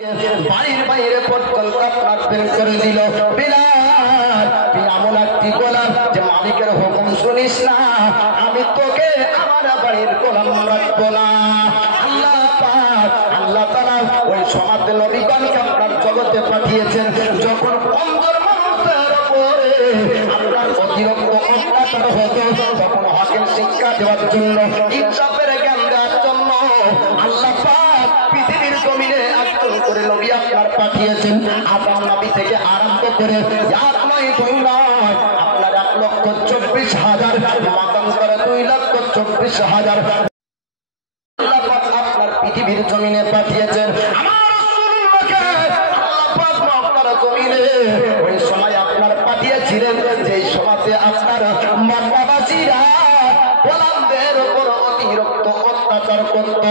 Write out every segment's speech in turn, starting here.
বাড়ির বাইরে পর্যন্ত আপনার বের করে দিল। বিলাল তুই এমন একটি গোলাম যে মালিকের হুকুম শুনিস না, আমি তোকে আমার বাড়ির গোলাম রাখবো না। আল্লাহ পাক আল্লাহ তাআলা ওই সমাজে নবীগণকে আপনার জগতে পাঠিয়েছেন। যখন 15 মানুষের উপরে আপনার অতিরিক্ত অত্যাচার হতো, তখন হকের শিক্ষা দেওয়ার জন্য, ইনসাফের জ্ঞান দেওয়ার জন্য আল্লাহ পাক পৃথিবীর জমিনে একজন করে নবী আপনার পাঠিয়েছেন। আদম নবী থেকে আরম্ভ করে এক নয় দুই নয় আপনার 1,24,000 মতান্তরে 2,24,000 আল্লাহ পাক আপনার পৃথিবীর জমিনে পাঠিয়েছেন। আমার রাসূলুল্লাহকে আল্লাহ পাক আপনার জমিনে ওই সময় আপনার পাঠিয়েছিলেন যে সমাজে আপনার মক্কাবাসীরা গোলামদের উপর অতিরিক্ত অত্যাচার করত।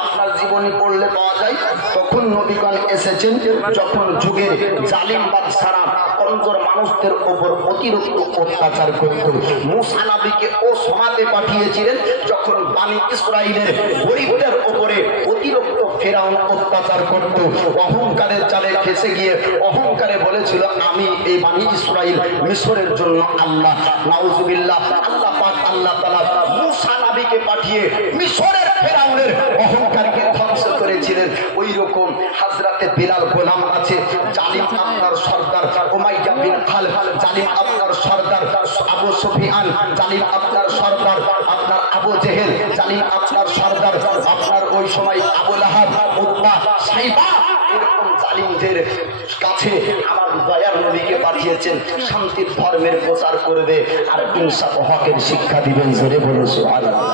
আপনার জীবনী পড়লে পাওয়া যায় তখন নবীগণ এসেছেন যখন যুগের জালিম বাদশারা কমজোর মানুষদের উপর অতিরিক্ত অত্যাচার করত। মূসা নবীকে ও সমাজে পাঠিয়েছিলেন যখন বনী ইসরাইলের গরিবদের উপরে অতিরিক্ত ফেরাউন অত্যাচার করত। অহংকারের জালে ফেসে গিয়ে অহংকারে বলেছিল আমি এই বনী ইসরাইল মিশরের জন্য আল্লাহ। নাউজুবিল্লাহ। আল্লাহ পাক আল্লাহ তাআলা মূসা নবীকে পাঠিয়ে মিশরের ফেরাউনের অহংকারকে ধ্বংস করেছিলেন। ওই রকম হযরতে বিলাল গোলাম আছে, জালিম আপনার সরদার উমাইয়া বিন খালদ, জালিম আপনার সরদার আবু সুফিয়ান, জালিম আপনার সরদার আপনার আবু জেহেল, জালিম আপনার সরদার আপনার ওই সময় আবু লাহাব, উতবা, সাইবা, এরকম জালিমদের কাছে আমার দয়ার নবীকে পাঠিয়েছেন শান্তির ধর্মের প্রচার করবে আর ইনসাফ ও হকের শিক্ষা দিবেন। জোরে বলুন সুবহানাল্লাহ।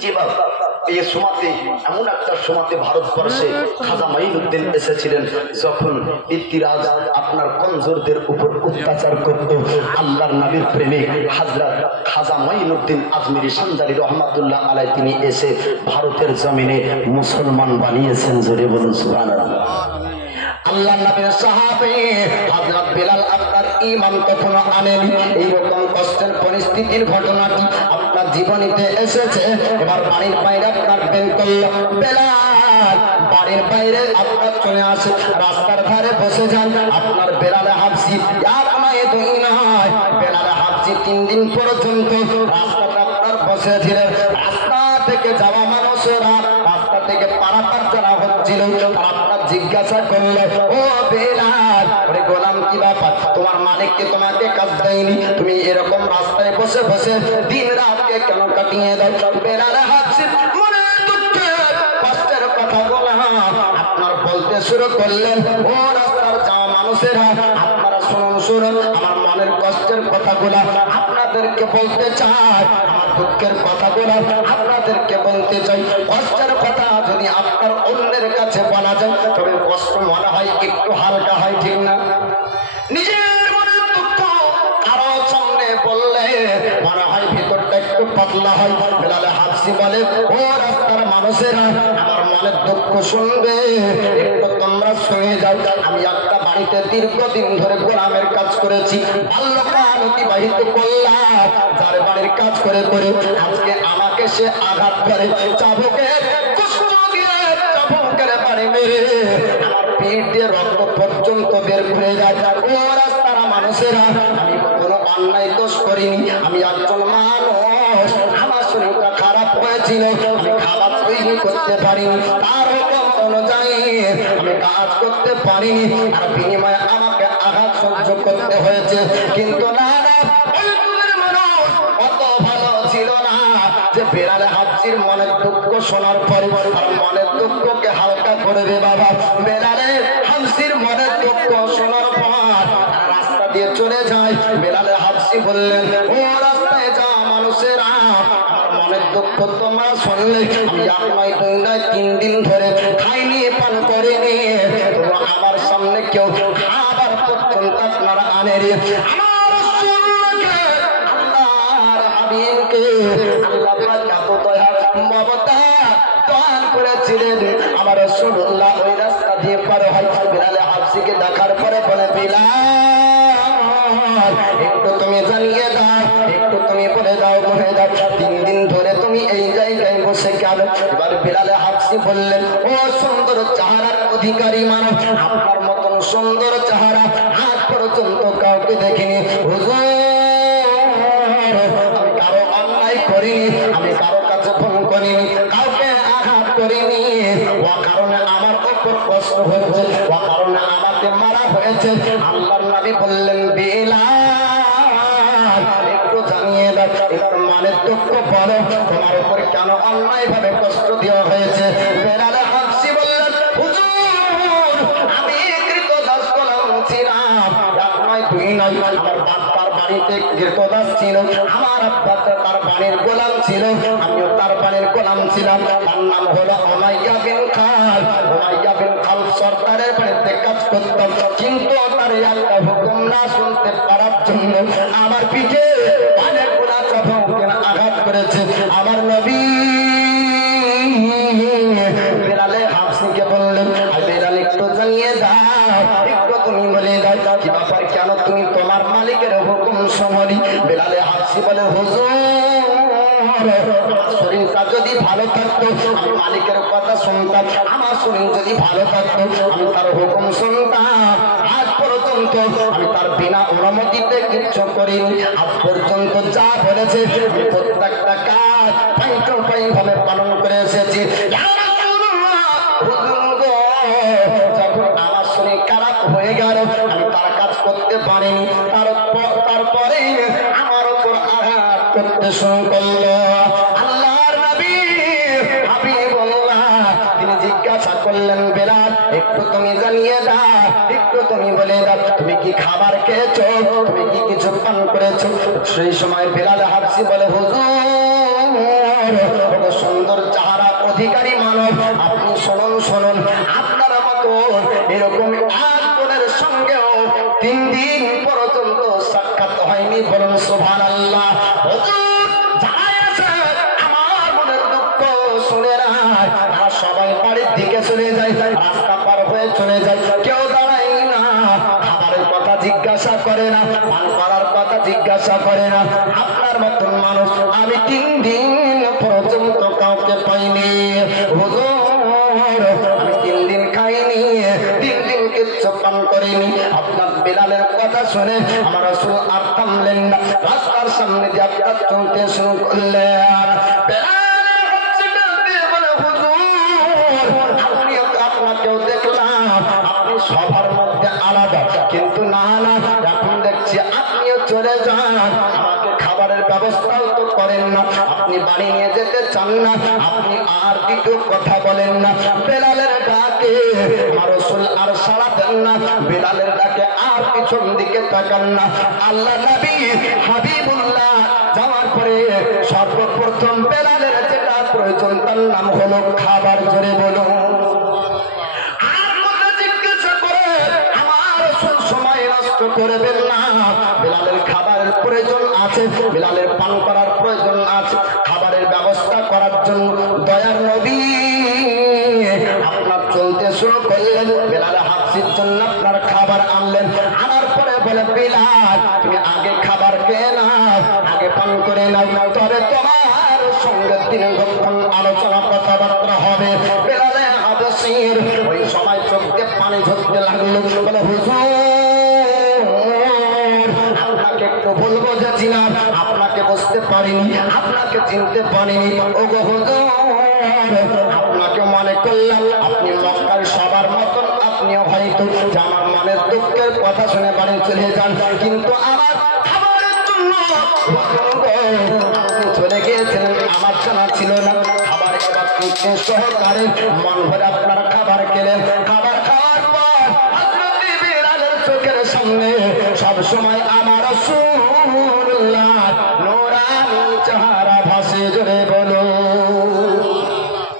জি বাবা, এই সময়তে এমন একটা সময়তে ভারতবর্ষে খাজা মাইনুদ্দিন এসেছিলেন যখন ইতিরাজ আপনার কমজোরদের উপর অত্যাচার করত। আল্লাহর নবীর প্রেমিক হযরত খাজা মাইনুদ্দিন আজমিরি সঞ্জারি রহমাতুল্লাহ আলাইহি তিনি এসে ভারতের জমিনে মুসলমান বানিয়েছেন। জোরে বলুন সুবহানাল্লাহ। আল্লাহ নবীর সাহাবী হযরত বিলাল আপনার ঈমান কখনো আনেনি। এইরকম কষ্টের পরিস্থিতির ঘটনাটি আপনার জীবনীতে এসেছে। এবার বাড়ির বাইরে আপনার বের করলো বিলাল, বাড়ির বাইরে আপনার চলে আসে, রাস্তার ধারে বসে যান আপনার বেলালে হাফসি। এক নয় দুই নয় বেলালে হাফসি 3 দিন পর্যন্ত রাস্তাটা আপনার বসেছিলেন। রাস্তা থেকে যাওয়া মানুষেরা, রাস্তা থেকে পারাপার যারা হচ্ছিল আপনার জিজ্ঞাসা করলো ও বিলাল, ওরে গোলাম কি ব্যাপার, তোমার মালিককে তোমাকে কাজ দেয়নি, তুমি এরকম রাস্তায় বসে বসে দিন রাতকে কেন কাটিয়ে দাও? বেলাল হাফসি মনে দুঃখে কষ্টের কথা বলা আপনার বলতে শুরু করলেন ও রাস্তার যাওয়া মানুষেরা আপনারা শুনুন শুনুন আমার মনের কষ্টের কথাগুলা আপনাদেরকে বলতে চাই, আমার দুঃখের কথাগুলো আপনাদেরকে বলতে চাই। কষ্টের কথা যদি আপনার অন্যের কাছে বলা যায় তবে কষ্ট মনে হয় একটু হালকা হয়, ঠিক না? নিজের মনের দুঃখ কারো সামনে বললে মনে হয় ভিতরটা একটু পাতলা হয়। বেলালে হাফসি বলে ও রাস্তার মানুষেরা আমার মনের দুঃখ শুনবে, একটু তোমরা শুনে যাও। আমি একটা বাড়িতে দীর্ঘদিন ধরে গোলামের কাজ করেছি, বাল্যকাল অতিবাহিত করলাম, যার বাড়ির কাজ করে করে আজকে আমাকে সে আঘাত করে, চাবুকের কষ্ট দিয়ে চাবুকের বাড়ি মেরে আমার পিঠ দিয়ে রক্ত পর্যন্ত বের করে যায়। ও রাস্তার মানুষেরা আমি কোনো অন্যায় দোষ করিনি, আমি একজন মানুষ, আমার শরীরটা খারাপ হয়েছিল, আমি খাবার তৈরি করতে পারিনি, তার হুকুম অনুযায়ী আমি কাজ করতে পারিনি, আর বিনিময়ে আমাকে আঘাত সহ্য করতে হয়েছে। কিন্তু না না, মানুষ অত ভালো ছিল না যে বেলালে হাফসির মনের দুঃখ শোনার পরে আর মনের দুঃখকে হালকা করবে। বাবা বেলালে হাফসির মনের দুঃখ শোনার পর রাস্তা দিয়ে চলে যায়। বেলালে হাফসি বললেন ও রাস্তায় যা মানুষেরা আমার মনের দুঃখ তোমরা শুনলে, আমি 1 নয় 2 নয় 3 দিন ধরে খাইনি পান করিনি, তোমরা আমার সামনে কেউ খাবার পর্যন্ত আপনারা আনেনি। আমার রাসূলকে আল্লাহর হাবিবকে আল্লাহ পাক এত দয়া মমতা দান করেছিলেন। আমার রাসূলুল্লাহ ওই রাস্তা দিয়ে পার হয়, বিলালে হাফসিকে দেখার পরে বলে বিলাল একটু তুমি জানিয়ে দাও, একটু তুমি বলে দাও, বলে দাও 3 দিন ধরে তুমি এই জায়গায় বসে কেন? এবার বিলালে হাফসি বললেন, ও সুন্দর চেহারার অধিকারী মানুষ, আপনার মতন সুন্দর চেহারা আজ পর্যন্ত কাউকে দেখিনি হুজুর। আমি কারো অন্যায় করিনি, আমি কারো কাছে ফোন করিনি, কাউকে আঘাত করিনি, ও কারণে আমার উপর কষ্ট হয়েছে, ও কারণে আমাকে মারা হয়েছে। আল্লাহর নবী বললেন, বিলাল একটু জানিয়ে দাও, একটু মানে দুঃখ বলো, তোমার উপর কেন অন্যায় ভাবে কষ্ট দেওয়া হয়েছে? বিলাল হাফসি বললেন, হুজুর আমি কৃতদাস গোলাম ছিলাম, এক নয় দুই নয়, আমার বাবার বাড়িতে কৃতদাস ছিল, আমার আব্বা তার বাড়ির গোলাম ছিল, আমিও তার বাড়ির গোলাম ছিলাম। তার নাম হলো উমাইয়া বিন খালদ। উমাইয়া বিন খালদ সরকারের বাড়িতে কাজ করতাম, কিন্তু তার একটা হুকুম না শুনতে পারার জন্য আমার পিঠে অনেকগুলা চাবুকের আঘাত করেছে আমার নবী। বিলালে হাফসিকে বললেন, বিলাল একটু জানিয়ে দাও, একটু তুমি বলে দাও কি ব্যাপার, কেন তুমি তোমার মালিকের হুকুম শোনোনি? বিলালে হাফসি বলে, হুজুর আমার শরীরটা যদি ভালো থাকতো আমি মালিকের কথা শুনতাম, আমার শরীর যদি ভালো থাকতো আমি তার হুকুম শুনতাম। আজ পর্যন্ত আমি তার বিনা অনুমতিতে কিচ্ছু করিনি, আজ পর্যন্ত যা বলেছে আমি প্রত্যেকটা কাজ পাই ভাবে পালন করে এসেছি। যখন আমার শরীর খারাপ হয়ে গেল আমি তার কাজ করতে পারিনি, তারপরে আমার উপর আঘাত করতে শুরু করলো। আল্লাহর নবী হাবিবুল্লাহ তিনি জিজ্ঞাসা করলেন, বিলাল একটু তুমি জানিয়ে দাও, একটু তুমি বলে দাও তুমি কি খাবার খেয়েছো, তুমি কি কিছু পান করেছো? সেই সময় বিলাল হাফসি বলে, হুজুর সুন্দর চেহারা অধিকারী মানব, আপনি শুনুন শুনুন, আপনার মতো এরকম একজনের সঙ্গেও 3 দিন পর্যন্ত সাক্ষাৎ হয়নি, বলুন সুবহানাল্লাহ। যারা আছে আমার মনের দুঃখ শুনে না, তারা সবাই বাড়ির দিকে চলে যায়, রাস্তা পার হয়ে চলে যায়, কেউ দাঁড়ায় না, খাবারের কথা জিজ্ঞাসা করে না, পান করার কথা জিজ্ঞাসা করে না। আপনার মতন মানুষ আমি 3 দিন পর্যন্ত কাউকে পাইনি হুজুর, আমি 3 দিন খাইনি, 3 দিন কিচ্ছু পান করিনি। আপনার বিলালের কথা শুনে আমার রাসূল আর থামলেন না, রাস্তার সামনে দিয়ে আপনার চলতে শুরু করলেন। আপনাকেও দেখলাম আপনি সবার মধ্যে আলাদা, কিন্তু না না এখন দেখছি আপনিও চলে যান, আমাকে খাবারের ব্যবস্থাও তো করেন না, আপনি বাড়ি নিয়ে যেতে চান না, আপনি আর দ্বিতীয় কথা বলেন না। বেলালের ডাকে আমার রাসূল আর সাড়া দেন না, বেলালের ডাকে আর পিছন দিকে তাকান না। আল্লাহ নবী হাবিবুল্লাহ যাওয়ার পরে সর্বপ্রথম বেলালের যেটা প্রয়োজন তার নাম হলো খাবার। জোরে বলুন। করবেন না, বিলালের খাবারের প্রয়োজন আছে, বিলালের পান করার প্রয়োজন আছে, খাবারের ব্যবস্থা করার জন্য দয়ার নবী আপনার চলতে শুরু করলেন। বিলাল হাফসির জন্য আপনার খাবার আনলেন, আনার পরে বলে, বিলাল তুমি আগে খাবার খেয়ে নাও, আগে পান করে নাও, তবে তোমার সঙ্গে দীর্ঘক্ষণ আলোচনা কথাবার্তা হবে। বিলালে হাফসির ওই সময় চোখ দিয়ে পানি ঝরতে লাগলো, বলে, হুজুর আপনাকে একটু ভুল বুঝেছিলাম, আপনাকে বুঝতে পারিনি, আপনাকে চিনতে পারিনি, ওগো হুজুর আপনাকে মনে করলাম আপনি মক্কার সবার মতন, আপনিও হয়তো আমার মনের দুঃখের কথা শুনে বাড়ি চলে যান, কিন্তু আমার খাবারের জন্য চলে গিয়েছিলেন, আমার জানা ছিল না। খাবার এবার সহকারে মন ভরে আপনার খাবার খেলেন, খাবার খাওয়ার পর হযরত বিলালের চোখের সামনে সব সময় আমার রাসূলুল্লাহ নূরানী চেহারা ভাসে। জোরে বলো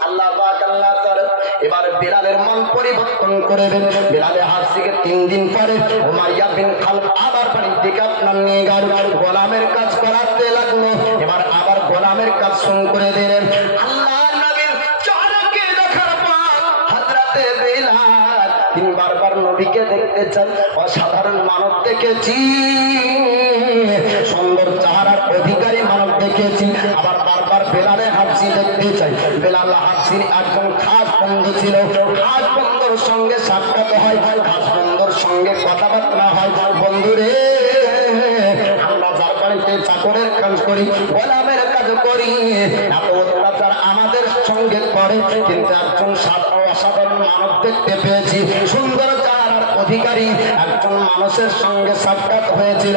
আল্লাহ পাক আল্লাহ তাআলা এবার বিলালের মন পরিবর্তন করে দেন। বিলালে হাফসিকে 3 দিন পরে উমাইয়া বিন খালদ আবার বাড়ির দিকে আপনার নিয়ে গেল, গোলামের কাজ করাতে লাগলো। এবার আবার গোলামের কাজ শুরু করে দিলেন। আল্লাহর নবীর চোখকে দেখার পর হযরত বিলাল তিনি বারবার নবীকে দেখতে চান, অসাধারণ মানব দেখেছি, সুন্দর চেহারার অধিকারী মানব দেখেছি। আবার বারবার বেলালে হাফসি দেখতে চাই। বেলাল হাফসির একজন খাস বন্ধু ছিল। খাস বন্ধুর সঙ্গে সাক্ষাৎ হয়, খাস বন্ধুর সঙ্গে কথাবার্তা হয়। বন্ধুরে, আমরা যার বাড়িতে চাকরের কাজ করি, গোলামের কাজ করি, এত অত্যাচার আমাদের সঙ্গে করে, কিন্তু একজন অসাধারণ মানব দেখতে পেয়েছি, সুন্দর চেহারার অধিকারী একজন মানুষের সঙ্গে সাক্ষাৎ হয়েছিল।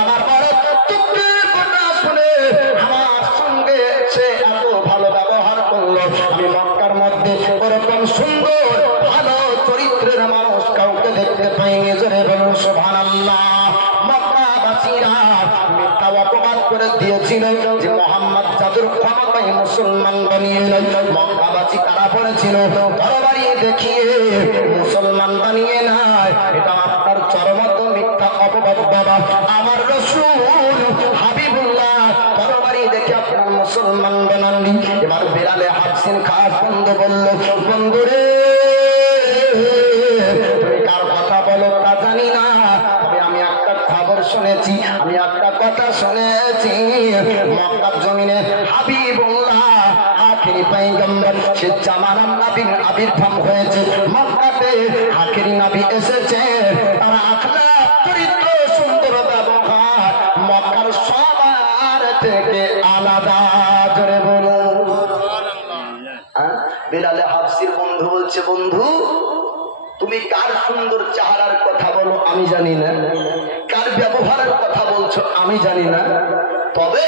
আমার বড় দুঃখের কথা শুনে আমার সঙ্গে সে এত ভালো ব্যবহার করলো। আমি মক্কার মধ্যে ওরকম সুন্দর ভালো চরিত্রের মানুষ কাউকে দেখতে পাইনি। জোরে বলুন সুবহানাল্লাহ। মক্কাবাসীরা মিথ্যা অপবাদ করে দিয়েছিল যে মোহাম্মদ জাদুর ক্ষমতায় মুসলমান বানিয়ে নেয়। মক্কাবাসী তারা বলেছিল তরবারি দেখিয়ে মুসলমান বানিয়ে নেয়। এটা আপনার চরমত মিথ্যা অপবাদ বাবা। আমার রাসূল হাবিবুল্লাহ তরবারি দেখে আপনার মুসলমান বানাননি। এবার বেলালে হাফসিন খাস বন্ধু বলল, বন্ধুরে তুমি কার কথা বলো তা জানি না, তবে আমি একটা খবর শুনেছি, আমি একটা কথা শুনেছি, মক্কার জমিনে হাবিবুল্লাহ আখিরি পয়গম্বর সে জামানার নবীর আবির্ভাব হয়েছে। মক্কাতে আখিরি নবী এসেছে, তার আখলাক চরিত্র সুন্দর ব্যবহার মক্কার সবার থেকে আলাদা। জোরে বলুন। বেলালে হাফসির বন্ধু বলছে, বন্ধু তুমি কার সুন্দর চেহারার কথা বলো আমি জানি না, কার ব্যবহারের কথা বলছো আমি জানি না, তবে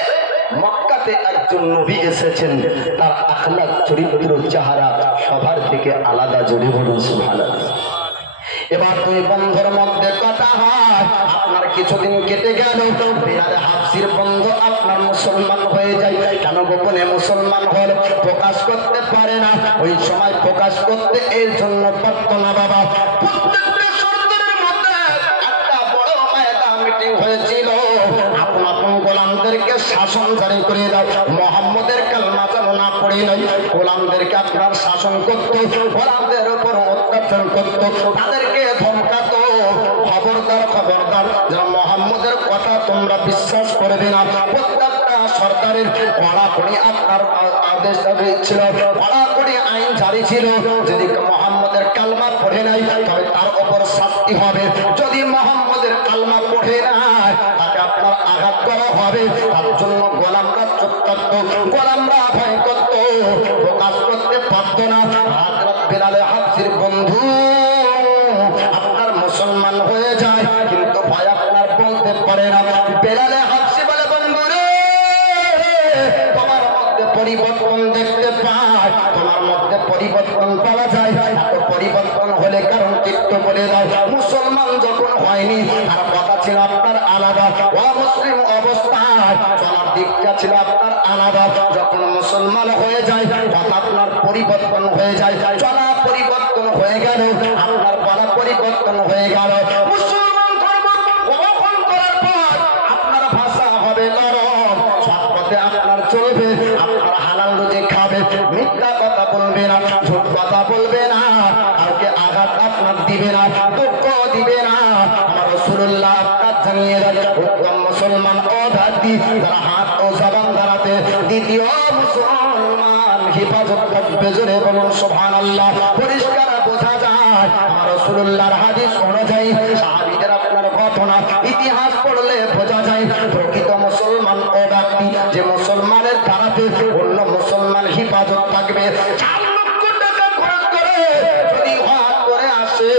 মক্কাতে একজন নবী এসেছেন, তার আখলাক চরিত্র চেহারা সবার থেকে আলাদা। জোরে বলুন সুবহানাল্লাহ। এবার দুই বন্ধুর মধ্যে কথা হয়, আপনার কিছুদিন কেটে গেল, বেলালে হাফসির বন্ধু আপনার মুসলমান হয়ে যায়। কেন গোপনে মুসলমান হল, প্রকাশ করতে পারে না। ওই সময় প্রকাশ করতে এর জন্য পারত না বাবা। প্রত্যেকটা সরদারের মধ্যে একটা বড় ময়দান মিটিং হয়েছিল। আপন আপন গোলামদেরকে শাসন জারি করে দাও, মোহাম্মদের কালমা যেন না পড়ে নাই। গোলামদেরকে আপনার শাসন করত, গোলামদের উপর অত্যাচার করত, তাদেরকে ধমকাতো, খবরদার খবরদার যেন মোহাম্মদের কথা তোমরা বিশ্বাস করবে না। প্রত্যেকটা সরকারের কড়াকড়ি আপনার আদেশ ছিল, কড়াকড়ি আইন জারি ছিল। যদি মোহাম্মদের কালমা পড়ে নাই তবে তার উপর শাস্তি হবে, যদি মোহাম্মদের কালমা পড়ে নাই তাকে আপনার আঘাত করা হবে। তার জন্য গোলামরা চুপ করত, গোলামরা ভয় করত, প্রকাশ করতে পারত না। হযরত বেলালে হাফসির বন্ধু আপনার মুসলমান হয়ে যায়, কিন্তু ভয় আপনার বলতে পারে না। বেলালে হাফসি বলে, বন্ধু রে তোমার মধ্যে পরিবর্তন দেখতে পাই, তোমার মধ্যে পরিবর্তন পাওয়া যায়। এত পরিবর্তন হলে কারণ চিত্ত করে দাও। মুসলমান যখন হয়নি তার কথা ছিল আপনার আলাদা, অমুসলিম অবস্থায় চলার দিকটা ছিল আপনার আলাদা। যখন মুসলমান হয়ে যায় কথা আপনার পরিবর্তন হয়ে যায়, চলা পরিবর্তন হয়ে গেল, আপনার বলা পরিবর্তন হয়ে গেল। মুসলমান ধর্ম গ্রহণ করার পর আপনার ভাষা হবে নরম, সৎ পথে আপনার চলবে, আপনার হালাল রুজি খাবে, মিথ্যা কথা বলবে না, ঝুট কথা বলবে না, কাউকে আঘাত আপনার দিবে না, দুঃখ দিবে না। আমার রাসূলুল্লাহ আপনার জানিয়ে দেন, উত্তম মুসলমান ও ধার্মিক যারা হাত ও জবান দ্বারাতে দ্বিতীয় মুসলমান হিফাজত করবে। জোরে বলুন সুবহানাল্লাহ। পরিষ্কার বোঝা যায় আমার রাসূলুল্লাহর হাদিস অনুযায়ী, সাহাবীদের আপনার ঘটনা ইতিহাস পড়লে বোঝা যায় প্রকৃত মুসলমান ও ব্যক্তি যে মুসলমানের দ্বারাতে অন্য মুসলমান হিফাজত থাকবে। 4 লক্ষ টাকা খরচ করে যদি হজ করে আসে,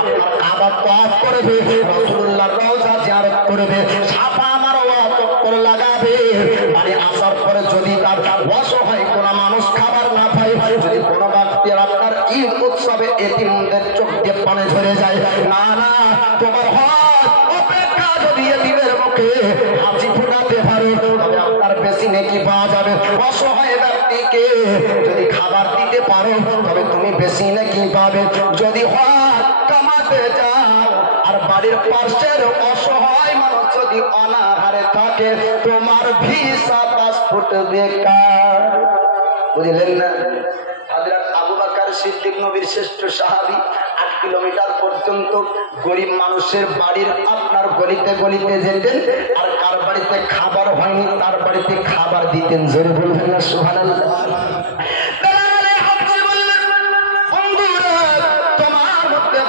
আপনার কাবা তওয়াফ করবে, রাসূলুল্লাহর রওজা জিয়ারত করবে, সাফা মারওয়া চক্কর লাগাবে, বাড়ি আসার পরে যদি তার অসহায় কোনো মানুষ খাবার না পায়, যদি কোনো ব্যক্তি আপনার ঈদ উৎসবে এতিমদের চোখ দিয়ে পানি ঝরে যায়, না না তোমার হজ অপেক্ষা যদি এতিমের মুখে হাসি ফোটাতে পারো তবে আপনার বেশি নেকি পাওয়া যাবে। অসহায় ব্যক্তিকে যদি খাবার দিতে পারো তবে তুমি বেশি নেকি পাবে। যদি হজ কামাতে যাও আর বাড়ির পাশের অসহায় মানুষ যদি অনাহারে থাকে তোমার ভিসা পাসপোর্ট বেকার। বুঝলেন না? হযরত আবু বকর সিদ্দিক নবীর শ্রেষ্ঠ সাহাবী, 8 কিলোমিটার পর্যন্ত গরিব মানুষের বাড়ির আপনার গলিতে গলিতে যেতেন, আর কার বাড়িতে খাবার হয়নি তার বাড়িতে খাবার দিতেন। জোরে বলবেন না সুবহানাল্লাহ।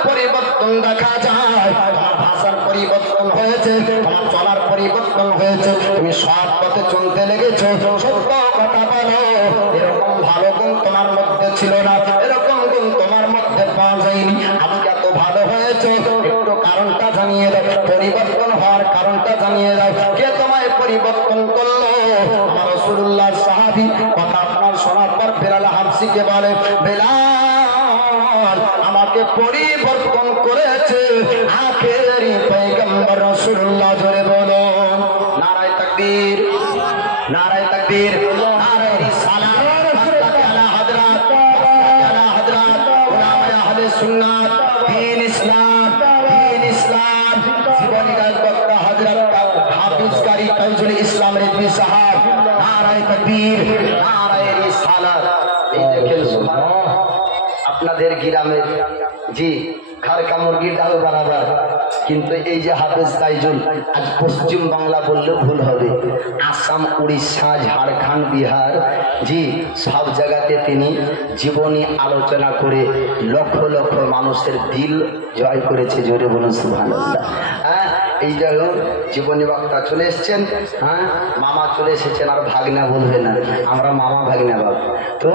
পরিবর্তন দেখা যায়, তোমার ভাষার পরিবর্তন হয়েছে, তোমার চলার পরিবর্তন হয়েছে, তুমি সৎ পথে চলতে লেগেছো, সত্য কথা বলো। এরকম ভালো গুণ তোমার মধ্যে ছিল না, এরকম গুণ তোমার মধ্যে পাওয়া যায়নি। আজকে এত ভালো হয়েছে, একটু কারণটা জানিয়ে দাও, পরিবর্তন হওয়ার কারণটা জানিয়ে দাও। কে তোমায় পরিবর্তন করলো? আমার রাসূলুল্লাহর সাহাবী। কথা আপনার শোনার পর বেলাল হাবশিকে বলে, বেলাল আমাকে পরিবর্তন করেছে আখেরি পয়গম্বর রাসূলুল্লাহ। জোরে বলো নারায়ে তাকবীর, নারায়ে তাকবীর, নারায়ে রিসালাত। আলা হযরত, আলা হযরত উলামায়ে আহলে সুন্নাত, দ্বীন ইসলাম, দ্বীন ইসলাম। জীবনী গায়ক বক্তা হযরত হাফিজ কারি তাজুল ইসলাম রিজভী সাহেব। নারায়ে তাকবীর, নারায়ে রিসালাত। এই দেখেন সুবহানাল্লাহ, আপনাদের গ্রামে জি খারকা মুরগির ডাল বরাবর, কিন্তু এই যে হাফেজ তাইজুল, আজ পশ্চিম বাংলা বললে ভুল হবে, আসাম, উড়িষ্যা, ঝাড়খণ্ড, বিহার, জি সব জায়গাতে তিনি জীবনী আলোচনা করে লক্ষ লক্ষ মানুষের দিল জয় করেছে। জোরে বলুন সুবহানাল্লাহ। হ্যাঁ, এই জায়গা জীবনী বক্তা চলে এসছেন, হ্যাঁ মামা চলে এসেছেন, আর ভাগনা বলবে না, আমরা মামা ভাগনা বাবা। তো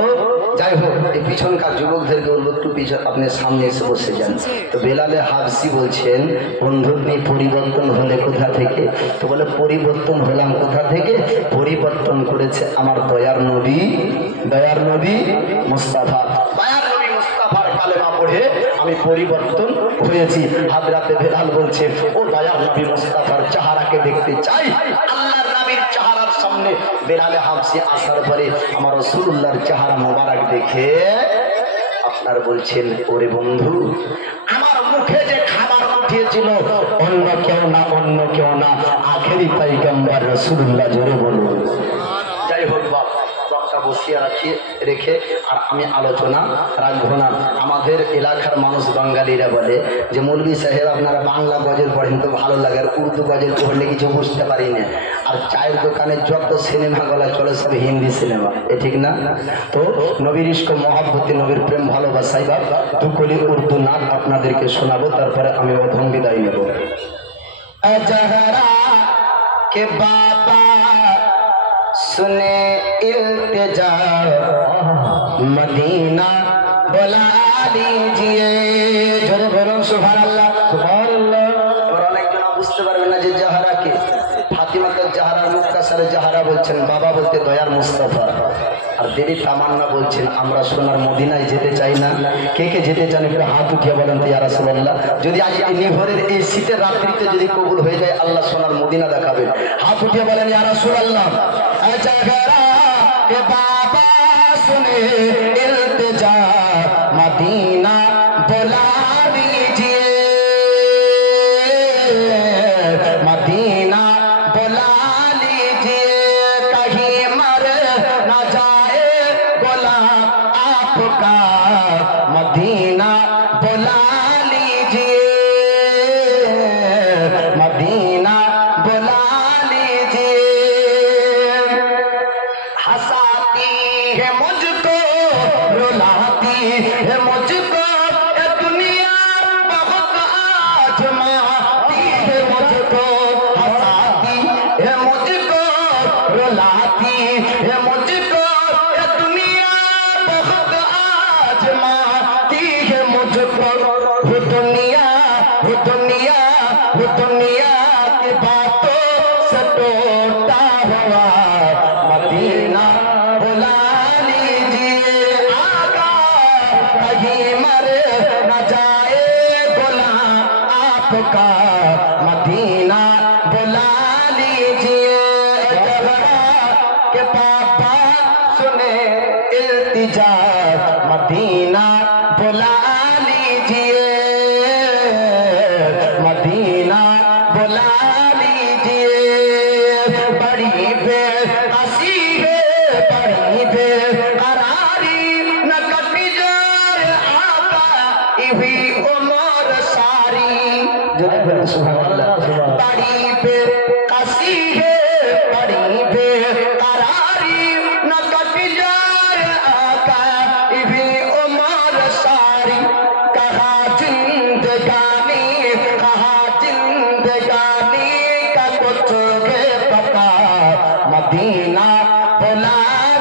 যাই হোক, এই পিছনকার যুবকদেরকে বলবো একটু পিছন, আপনি সামনে এসে বসে যান। তো বেলালে হাবশি বলছেন, বন্ধু আপনি পরিবর্তন হলে কোথা থেকে? তো বলে পরিবর্তন হলাম কোথা থেকে? পরিবর্তন করেছে আমার দয়ার নবী, দয়ার নবী মুস্তাফা, দয়ার নবী মুস্তাফার কালেমা পড়ে আমি পরিবর্তন হয়েছি। হাজরাতে বেলাল বলছে, ও দয়ার নবী মুস্তাফার চেহারাকে দেখতে চাই। আল্লাহর নবীর চেহারার সামনে বেলালে হাবশি আসার পরে আমার রাসূলুল্লাহর চেহারা মোবারক দেখে আপনার বলছেন, ওরে বন্ধু, আমার মুখে যে খাবার উঠিয়েছিল অন্য কেউ না, অন্য কেউ না, আখেরি পয়গম্বর রাসূলুল্লাহ। জোরে বলুন। যাই হোক বাপ, বক্তা বসিয়ে রেখে আর আমি আলোচনা রাখবো না। আমাদের এলাকার মানুষ বাঙালিরা বলে যে মৌলভী সাহেব আপনারা বাংলা গজল পড়েন তো ভালো লাগে, আর উর্দু গজল পড়লে কিছু বুঝতে পারি না, আর চায়ের দোকানে যত সিনেমা গলা চলে সব হিন্দি সিনেমা, এ ঠিক না? তো নবীর ইশক মহব্বতে, নবীর প্রেম ভালোবাসাই বা দুকলি উর্দু নাচ আপনাদেরকে শোনাবো, তারপরে আমি অধম বিদায় নেব। জহরা কে বাবা सुने इल्तिजा मदीना बुला लीजिए। जोरे बोलो सुभानाल्लाह, सुभानाल्लाह। और অনেকজন বুঝতে পারবে না যে জাহরাকে ফাতিমাকে জাহরা, মুক্তাসারে জাহরা বলছেন, বাবা বলতে দয়ার মুস্তাফা। আর দেবী তামান্না বলছেন, আমরা সোনার মদিনায় যেতে চাই না। কে কে যেতে চান একটু হাত উঠিয়ে বলেন তো ইয়া রাসূলুল্লাহ। যদি আজ এই নিভরের এই শীতের রাত্রিতে যদি কবুল হয়ে যায়, আল্লাহ সোনার মদিনা দেখাবেন। হাত উঠিয়ে বলেন ইয়া রাসূলুল্লাহ। জাহরা কে বাবা সুনে ইলতিজা মদিনা বুলা दीजिए, मदीना बुला लीजिए, कहीं मर न जाए गुलाम आपका, मदीना बुला लीजिए, मदीना बुला लीजिए। हंसाती है मुझको, रुलाती है मुझको, ये दुनिया बहुत आजमाती है मुझको। हंसाती है मुझको, रुलाती है मुझको, ये दुनिया बहुत आजमाती है मुझको। वो दुनिया, वो दुनिया, वो दुनिया की बातों से टूटा हुआ, मदीना बुला लीजिए। आका कहीं मर न जाए गुलाम आपका, मदीना बुला लीजिए। जहरा के पापा सुने इल्तिजा, मदीना बुला लीजिए, मदीना बुला लीजिए। बड़ी बेकसी है, बड़ी बेकरारी, न कटी जाए आका इही उम्र बड़ी बेकसी है बड़ी बेकरारी न कट जाए आका इभी उमर सारी कहा जिंदगानी का कुछ के पता मदीना बुला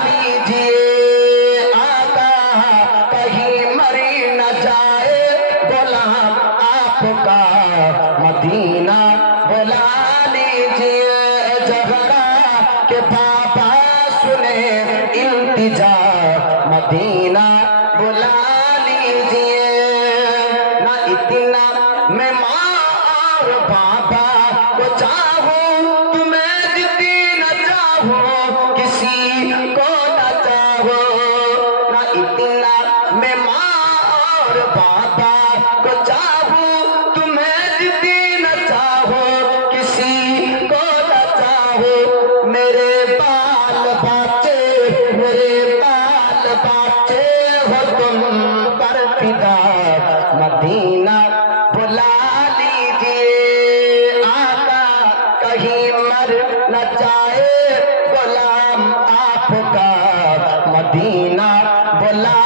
लीजिए आका कहीं मरी न जाए गुलाम आपका मदीना बुला लीजिए जहरा के बाबा सुने इल्तिजा मदीना बुला लीजिए ना इतना मैं माँ और बाबा को चाहूं तुम्हें जितनी न चाहूं किसी को न चाहो ना इतना मैं माँ और बाबा को चाहूं तुम्हें जितनी न चाहो किसी को न चाहो मेरे बाल बच्चे हो तुम पर फिदा मदीना बुला लीजिए आका कहीं मर न जाए गुलाम आपका मदीना बुला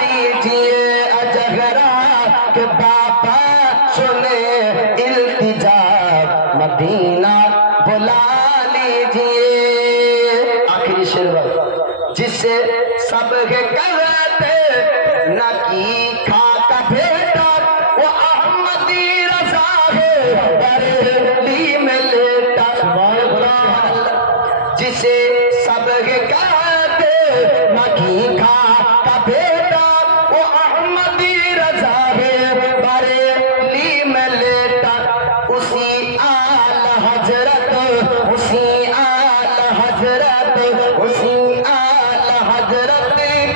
लीजिए अजगरा के बाबा सुने इल्तिजा मदीना बुला लीजिए आखिरी शेर जिसे सब कहते न की खाका बेटा वो अहमदी रजा है बरेली में लेटा जिसे सब कहते न की खाका बेटा वो अहमदी रजा है बरेली में लेटा उसी आल हजरत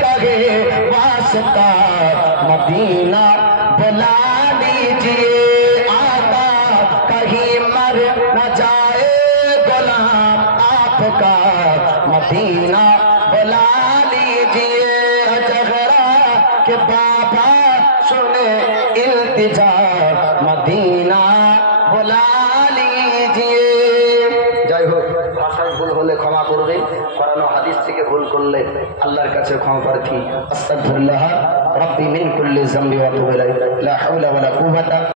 कहे वास्ता मदीना बुला लीजिए आका कहीं मर न जाए गुलाम आपका मदीना बुला लीजिए जहरा के बाबा सुने इल्तिजा मदीना बुला लीजिए जय हो ভাষায় ভুল হলে ক্ষমা করবে কোরআন ও হাদিস থেকে ভুল করলে আল্লাহর কাছে ক্ষমা প্রার্থী আস্তাগফিরুল্লাহ রাব্বি মিন কুল্লি যামবি ওয়া তুবু ইলাইহি লা হাওলা ওয়ালা কুওয়াতা